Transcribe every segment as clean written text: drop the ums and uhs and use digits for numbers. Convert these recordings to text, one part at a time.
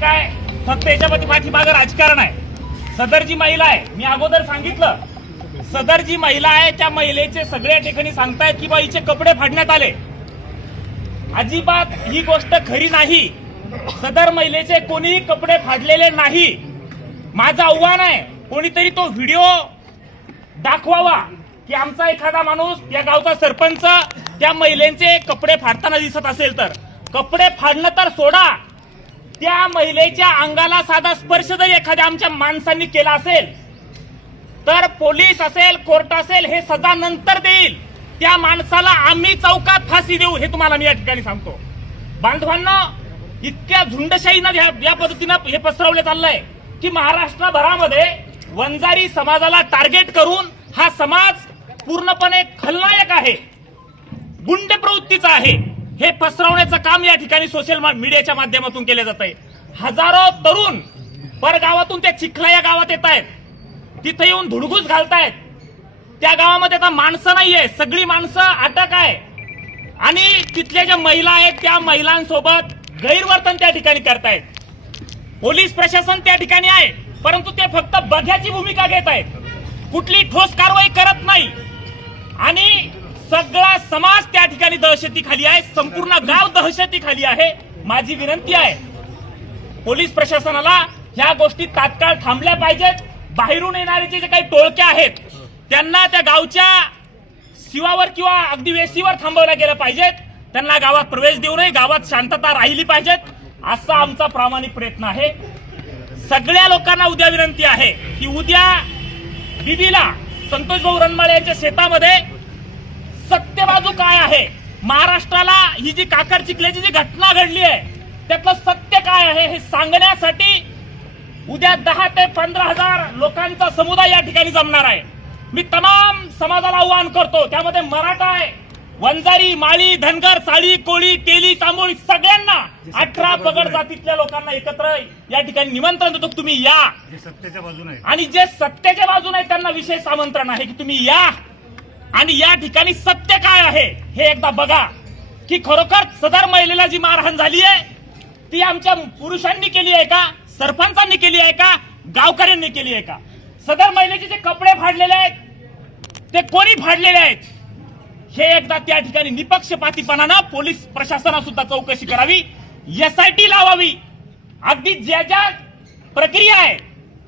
काय फक्त याच्यामध्ये पाठीमागं राजकारण आहे। सदर जी महिला आहे, मी अगोदर सांगितलं, सदर जी महिला आहे त्या महिलेचे सगळ्या ठिकाणी सांगतायत की बाईचे कपडे फाडण्यात आले। अजिबात ही गोष्ट खरी नाही। सदर महिलेचे कोणीही कपडे फाडलेले नाही। माझं आव्हान आहे, कोणीतरी तो व्हिडिओ दाखवावा की आमचा एखादा माणूस, या गावचा सरपंच त्या महिलेचे कपडे फाडताना दिसत असेल तर। कपडे फाडणं तर सोडा, त्या महिलेच्या अंगाला साधा स्पर्श जर एखाद्या आमच्या माणसांनी केला असेल तर पोलीस असेल, कोर्ट असेल, हे सजा नंतर देईल। त्या माणसाला आम्ही चौकात फाशी देऊ, हे तुम्हाला मी या ठिकाणी सांगतो। बांधवांना इतक्या झुंडशाहीनं या पद्धतीनं हे पसरवलं चाललंय की महाराष्ट्रभरामध्ये वंजारी समाजाला टार्गेट करून हा समाज पूर्णपणे खलनायक आहे, गुंड प्रवृत्तीचा आहे, हे पसरवण्याचं काम या ठिकाणी सोशल मीडियाच्या माध्यमातून केले जात आहे। हजारो तरुण परगावातून त्या चिखला या गावात येत आहेत, तिथे येऊन धुडगूस घालतायत। त्या गावामध्ये आता माणसं नाहीये, सगळी माणसं अटक आहे आणि तिथल्या ज्या महिला आहेत त्या महिलांसोबत गैरवर्तन त्या ठिकाणी करतायत। पोलीस प्रशासन त्या ठिकाणी आहे, परंतु ते फक्त बघ्याची भूमिका घेत आहेत, कुठली ठोस कारवाई करत नाही आणि सगळा समाज त्या ठिकाणी दहशतीखाली आहे, संपूर्ण गाव दहशतीखाली आहे। माझी विनंती आहे, पोलीस प्रशासनाला ह्या गोष्टी तात्काळ थांबल्या पाहिजेत। बाहेरून येणारे जे काही टोळके आहेत त्यांना त्या गावच्या शिवावर किंवा अगदी वेशीवर थांबवल्या गेलं पाहिजेत। त्यांना गावात प्रवेश देऊ नये, गावात शांतता राहिली पाहिजेत, असा आमचा प्रामाणिक प्रयत्न आहे। सगळ्या लोकांना उद्या विनंती आहे की उद्या बीबीला, संतोष भाऊ रणमाळे यांच्या शेतामध्ये सत्य बाजू काय आहे, महाराष्ट्राला ही जी काकर चिखल्याची जी घटना घडली आहे त्यातलं सत्य काय आहे हे सांगण्यासाठी उद्या 10 ते 15,000 लोकांचा समुदाय या ठिकाणी जमणार आहे। मी तमाम समाजाला आवाहन करतो, त्यामध्ये मराठा आहे, वंजारी, माळी, धनगर, साळी, कोळी, तेली, तांबोळी, सगळ्यांना 18 पगड जातीतल्या लोकांना एकत्र या ठिकाणी निमंत्रण देतो, तुम्ही या। जे सत्याच्या बाजूने आहे आणि जे सत्याच्या बाजूने आहेत त्यांना विशेष आमंत्रण आहे की तुम्ही या आणि या ठिकाणी सत्य काय आहे हे एकदा बघा की खरोखर सदर महिलेला जी मारहाण झाली आहे ती आमच्या पुरुषांनी केली आहे का, सरपंचांनी केली आहे का, गावकऱ्यांनी केली आहे का? सदर महिलेचे जे कपडे फाडलेले आहेत ते कोणी फाडलेले आहेत हे एकदा त्या ठिकाणी निपक्षपातीपणानं पोलीस प्रशासनाने सुद्धा चौकशी करावी, SIT लावावी। अगदी ज्या ज्या प्रक्रिया आहे,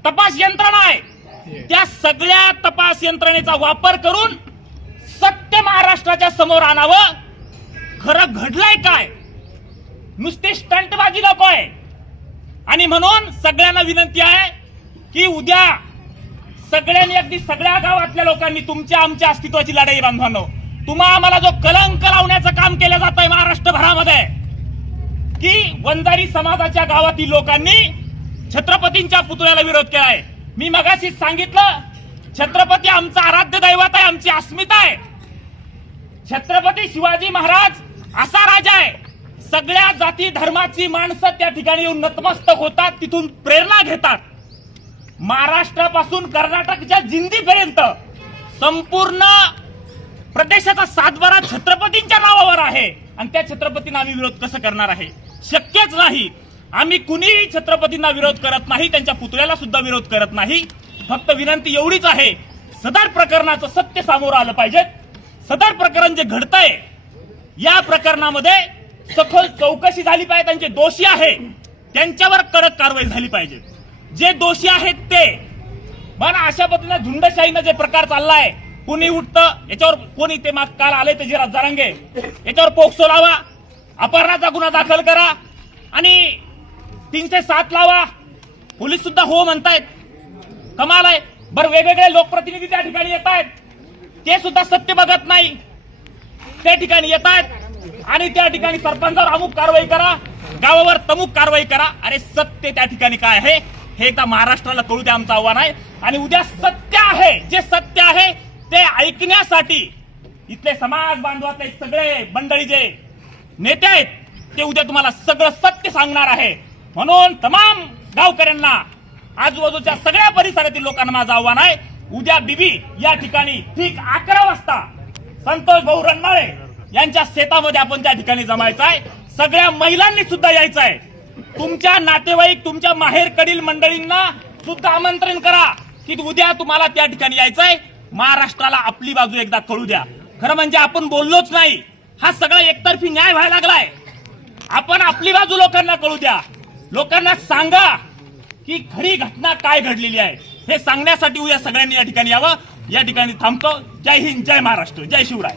तपास यंत्रणा आहे, त्या सगळ्या तपास यंत्रणेचा वापर करून सत्य महाराष्ट्राच्या समोर आणावं। खरं घडलंय काय, नुसती स्टंटबाजी नको आहे। आणि म्हणून सगळ्यांना विनंती आहे की उद्या सगळ्यांनी, अगदी सगळ्या गावातल्या लोकांनी तुमच्या आमच्या अस्तित्वाची लढाई बांधवानो, तुम्हा आम्हाला जो कलंक लावण्याचं काम केलं जात आहे महाराष्ट्रभरामध्ये की वंजारी समाजाच्या गावातील लोकांनी छत्रपतींच्या पुतळ्याला विरोध केला आहे। मी मगाशीच सांगितलं, छत्रपती आमचं आराध्य दैवत आहे, आमची अस्मिता आहे। छत्रपती शिवाजी महाराज असा राजा आहे, सगळ्या जाती धर्माची माणसं त्या ठिकाणी येऊन नतमस्तक होतात, तिथून प्रेरणा घेतात। महाराष्ट्रापासून कर्नाटकच्या जिंजीपर्यंत संपूर्ण प्रदेशाचा सातबारा छत्रपतींच्या नावावर आहे आणि त्या छत्रपतींना आम्ही विरोध कसं करणार आहे? शक्यच नाही। आम्ही कुणीही छत्रपतींना विरोध करत नाही, त्यांच्या पुतळ्याला सुद्धा विरोध करत नाही। फक्त विनंती एवढीच आहे, सदर प्रकरणाचं सत्य समोर आलं पाहिजे। सदर प्रकरण जे घडतंय या प्रकरणामध्ये सखोल चौकशी झाली पाहिजे, त्यांचे दोषी आहे त्यांच्यावर कडक कारवाई झाली पाहिजे, जे दोषी आहेत ते। पण अशा पद्धतीने झुंडशाहीनं जे प्रकार चाललाय, कुणी उठतं याच्यावर, कोणी ते माग काल आले ते जिरा जरांगे याच्यावर पोक्सो लावा, अपहरणाचा गुन्हा दाखल करा आणि 307 लावा, पोलीस सुद्धा हो म्हणतायत, कमाल आहे। बरं, वेगवेगळे लोकप्रतिनिधी त्या ठिकाणी येत आहेत, ते सुद्धा सत्य बघत नाही, त्या ठिकाणी येत आहेत आणि त्या ठिकाणी सरपंचावर अमुक कारवाई करा, गावावर तमुक कारवाई करा। अरे सत्य त्या ठिकाणी काय आहे हे एकदा महाराष्ट्राला कळू द्या, आमचं आव्हान आहे। आणि उद्या सत्य आहे, जे सत्य आहे ते ऐकण्यासाठी इथले समाज बांधवातले सगळे मंडळी जे नेते आहेत ते उद्या तुम्हाला सगळं सत्य सांगणार आहे। म्हणून तमाम गावकऱ्यांना, आजूबाजूच्या सगळ्या परिसरातील लोकांना माझं आव्हान आहे, उद्या बीबी या ठिकाणी ठीक 11 वाजता संतोष भाऊ रणमाळे यांच्या शेतामध्ये आपण त्या ठिकाणी जमायचं आहे। सगळ्या महिलांनी सुद्धा यायचं आहे, तुमच्या नातेवाईक, तुमच्या माहेरकडील मंडळींना सुद्धा आमंत्रण करा की उद्या तुम्हाला त्या ठिकाणी यायचंय. महाराष्ट्राला आपली बाजू एकदा कळू द्या. खरं म्हणजे आपण बोललोच नाही, हा सगळा एकतर्फी न्याय व्हायला लागलाय. आपण आपली बाजू लोकांना कळू द्या. लोकांना सांगा की खरी घटना काय घडलेली आहे हे सांगण्यासाठी उद्या सगळ्यांनी या ठिकाणी यावं. या ठिकाणी थांबतो. जय हिंद, जय महाराष्ट्र, जय शिवराय.